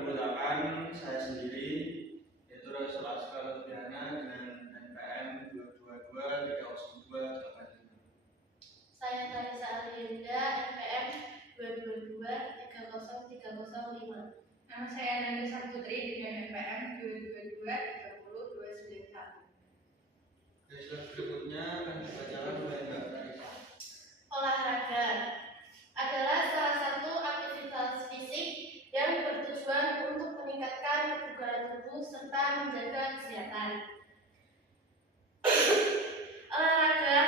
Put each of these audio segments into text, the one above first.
2008 saya sendiri, yaitu Rasul Asfal Lutfiana dengan NPM 2223028. Saya Tarisa Alienda, NPM 222303005. Nama saya Nanda Saputri dengan NPM 222300291. Slide berikutnya akan dibacakan oleh Mbak Tarisa. Olahraga adalah salah satu aktivitas fisik yang bertujuan untuk meningkatkan kebugaran tubuh serta menjaga kesehatan. Olahraga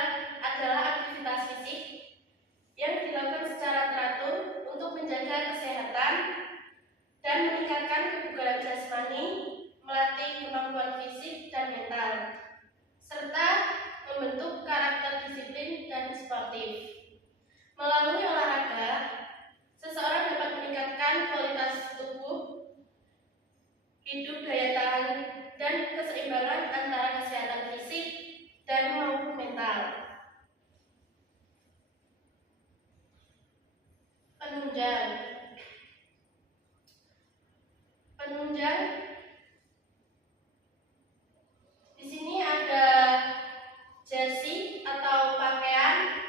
adalah aktivitas fisik yang dilakukan secara teratur untuk menjaga kesehatan dan meningkatkan kebugaran jasmani, melatih kemampuan fisik dan mental, serta membentuk karakter disiplin dan sportif. Melalui olahraga, seseorang dapat meningkatkan kualitas tubuh, hidup, daya tahan, dan keseimbangan antara kesehatan fisik dan maupun mental. Penunjang. Di sini ada jersey atau pakaian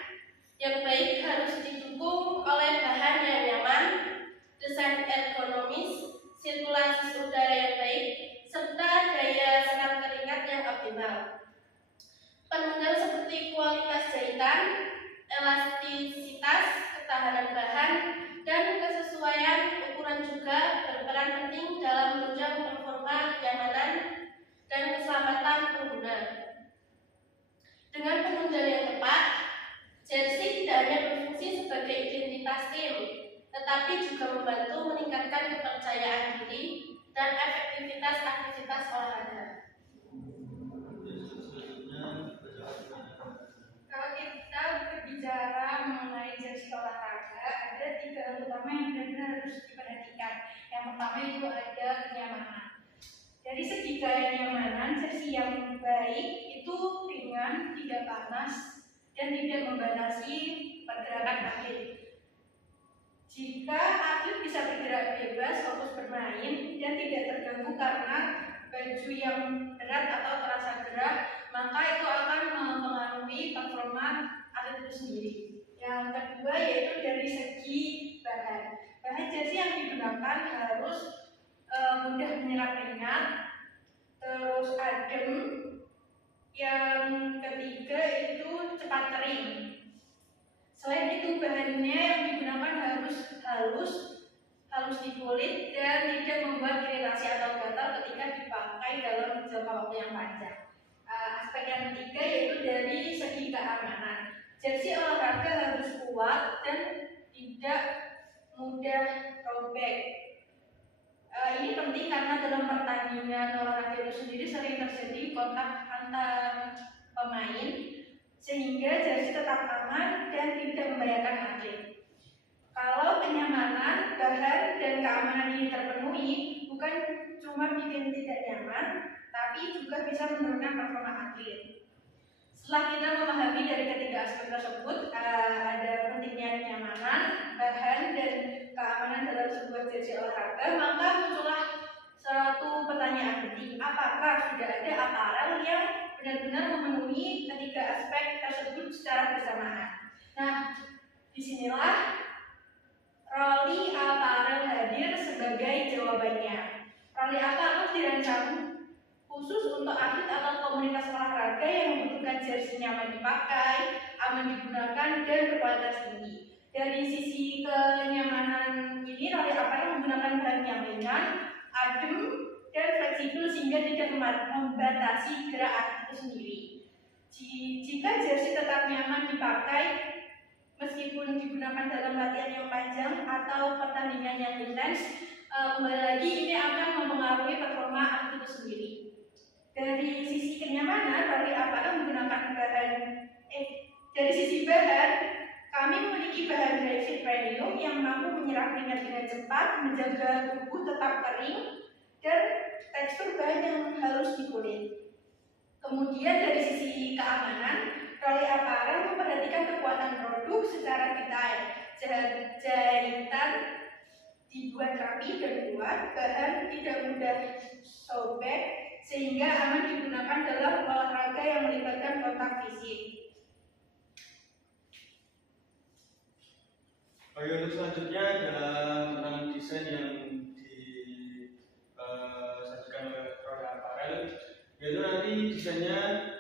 yang baik harus didukung oleh bahan yang nyaman, desain ergonomis, sirkulasi udara yang baik, serta daya serap keringat yang optimal. Penunjang seperti kualitas jahitan, elastisitas, ketahanan bahan, dan kesesuaian ukuran juga berperan penting dalam menunjang performa, kenyamanan, dan keselamatan pengguna. Dengan penunjang yang tepat, jersey tidak hanya berfungsi sebagai identitas tim, tetapi juga membantu meningkatkan kepercayaan diri dan efektivitas aktivitas olahraga. Kalau kita berbicara mengenai jersey olahraga, ada 3 hal utama yang benar-benar harus diperhatikan. Yang pertama itu ada kenyamanan. Dari segi kenyamanan, jersey yang baik itu ringan, tidak panas, dan tidak membatasi pergerakan atlet. Jika atlet bisa bergerak bebas, fokus bermain, dan tidak terganggu karena baju yang berat atau terasa gerak, maka itu akan mempengaruhi performa atlet itu sendiri. Yang kedua yaitu dari segi bahan. Bahan jersey yang digunakan harus mudah menyerap keringat, terus adem. Yang ketiga itu cepat kering. Selain itu bahannya yang digunakan harus halus di kulit dan tidak membuat iritasi atau gatal ketika dipakai dalam jangka waktu yang panjang. Aspek yang ketiga yaitu dari segi keamanan. Jersey olahraga harus kuat dan tidak mudah robek. Ini penting karena dalam pertandingan olahraga itu sendiri sering terjadi kontak antar pemain, sehingga jersey tetap aman dan tidak membahayakan atlet. Kalau kenyamanan, bahan, dan keamanan ini terpenuhi, bukan cuma bikin tidak nyaman, tapi juga bisa menurunkan performa atlet. Setelah kita memahami dari ketiga aspek tersebut, ada pentingnya kenyamanan, bahan, dan keamanan dalam sebuah jersey olahraga, maka muncullah suatu pertanyaan penting: apakah sudah ada aparel yang benar-benar memenuhi ketiga aspek tersebut secara bersamaan? Nah, disinilah Rolly Apparel hadir sebagai jawabannya. Rolly Apparel dirancang khusus untuk atlet atau komunitas olahraga yang membutuhkan jersey nyaman dipakai, aman digunakan, dan berkualitas tinggi. Dari sisi kenyamanan ini, Rolly Apparel menggunakan bahan yang ringan, adem, dan fleksibel sehingga tidak membatasi gerak atlet itu sendiri. Jika jersey tetap nyaman dipakai, meskipun digunakan dalam latihan yang panjang atau pertandingan yang intens, kembali lagi ini akan mempengaruhi performa atlet itu sendiri. Dari sisi kenyamanan, Rolly Apparel menggunakan dari sisi bahan, kami memiliki bahan dry fit premium yang mampu menyerap keringat dengan cepat, menjaga tubuh tetap kering, dan tekstur bahan yang halus di kulit. Kemudian dari sisi keamanan, Rolly Apparel memperhatikan kekuatan produk secara detail. Jahitan dibuat rapi dan kuat, bahan tidak mudah sobek, sehingga aman digunakan dalam olahraga yang melibatkan kontak fisik. Oke, untuk selanjutnya adalah tentang desain yang disajikan oleh Roda Apparel, yaitu nanti desainnya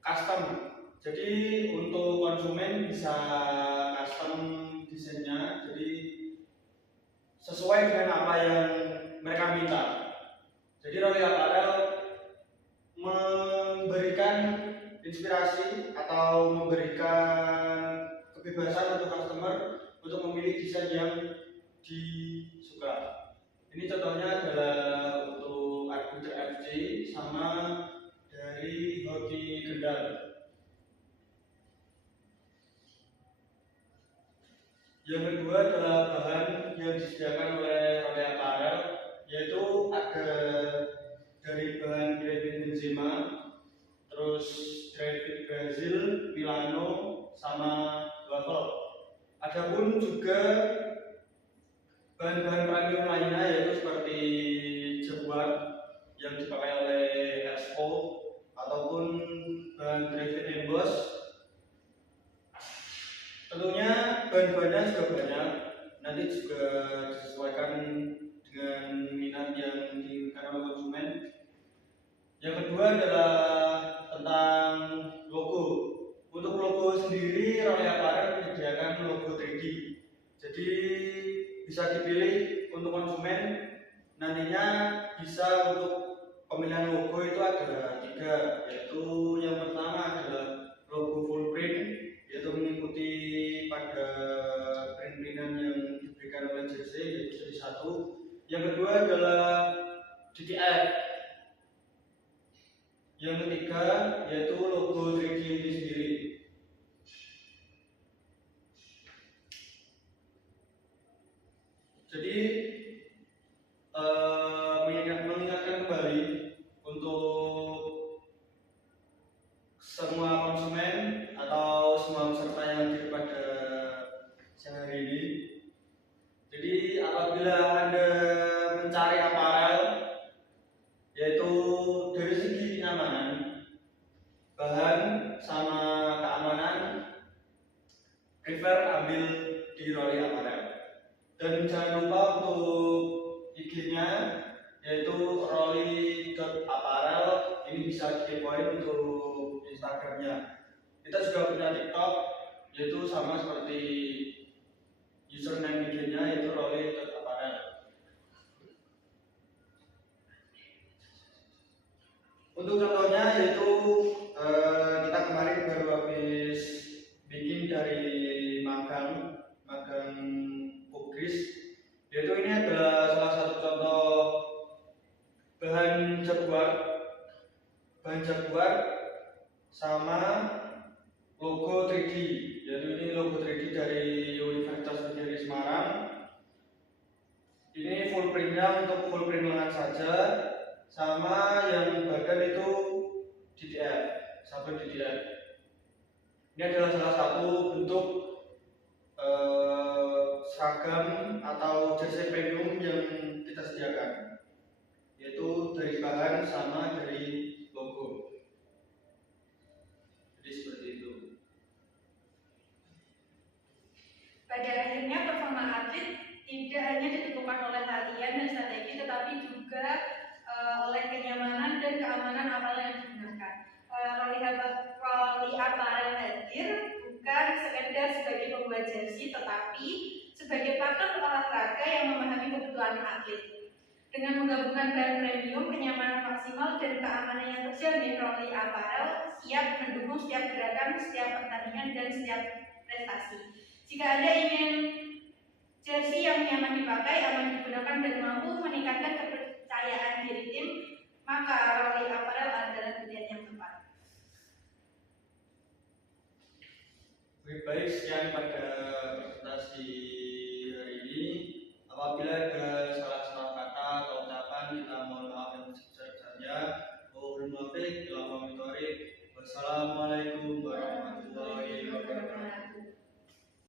custom. Jadi untuk konsumen bisa custom desainnya, jadi sesuai dengan apa yang mereka minta. Jadi Roda Apparel memberikan inspirasi atau memberikan kebebasan untuk customer untuk memilih desain yang disuka. Ini contohnya adalah untuk Adventure FC sama dari Hoki Kendal. Yang kedua adalah bahan yang disediakan oleh Roda Apparel, yaitu ada dari bahan David Benzema, terus David Brazil, Milano, sama Waffle. Adapun juga bahan-bahan premium lainnya yaitu seperti Jaguar yang dipakai oleh Expo ataupun bahan David Emboss. Tentunya bahan-bahannya juga banyak, nanti juga disesuaikan dengan minat yang diinginkan oleh konsumen. Yang kedua adalah tentang logo. Untuk logo sendiri, Roda Apparel menyediakan logo 3D. Jadi bisa dipilih untuk konsumen. Nantinya bisa untuk pemilihan logo itu ada 3, yaitu yang pertama adalah logo full print, yaitu mengikuti pada print-printan yang diberikan oleh jersey, yaitu jadi 1. Yang kedua adalah DTF. Yang ketiga yaitu logo 3D ini sendiri. Jadi mengingatkan kembali untuk semua konsumen atau semua peserta yang hadir pada siang hari ini. Jadi apabila Anda mencari apparel, yaitu dari segi kenyamanan, bahan sama keamanan, prefer ambil di Roda Apparel. Dan jangan lupa untuk IG-nya yaitu rolly.apparel. Ini bisa dikepoin untuk Instagramnya. Kita juga punya TikTok, yaitu sama seperti username IG-nya yaitu rolly.apparel. Untuk contohnya yaitu kita kemarin baru habis bikin dari magang Pukris, yaitu ini adalah salah satu contoh bahan Jaguar sama logo 3D, yaitu ini logo 3D dari Universitas Negeri Semarang. Ini full printnya untuk full print lengan saja, sama yang badan itu DDF, sabun DDF. Ini adalah salah satu bentuk seragam atau jersey premium yang kita sediakan, yaitu dari bahan sama dari logo. Jadi seperti itu. Pada akhirnya performa atlet tidak hanya ditentukan oleh latihan dan strategi, tetapi juga oleh kenyamanan dan keamanan apparel yang digunakan. Rolly Apparel hadir bukan sekedar sebagai pembuat jersey, tetapi sebagai partner olahraga yang memahami kebutuhan atlet. Dengan menggabungkan bahan premium, kenyamanan maksimal, dan keamanan yang terjamin, Rolly Apparel siap mendukung setiap gerakan, setiap pertandingan, dan setiap prestasi. Jika Anda ingin jersey yang nyaman dipakai, aman digunakan, dan mampu meningkatkan kepercayaan diri tim, maka Rolly Apparel adalah pilihan yang tepat. Baik, sekian pada presentasi hari ini. Apabila ada salah kata atau ucapan, kita mohon maaf yang sebesar-besarnya. Wassalamualaikum warahmatullahi wabarakatuh.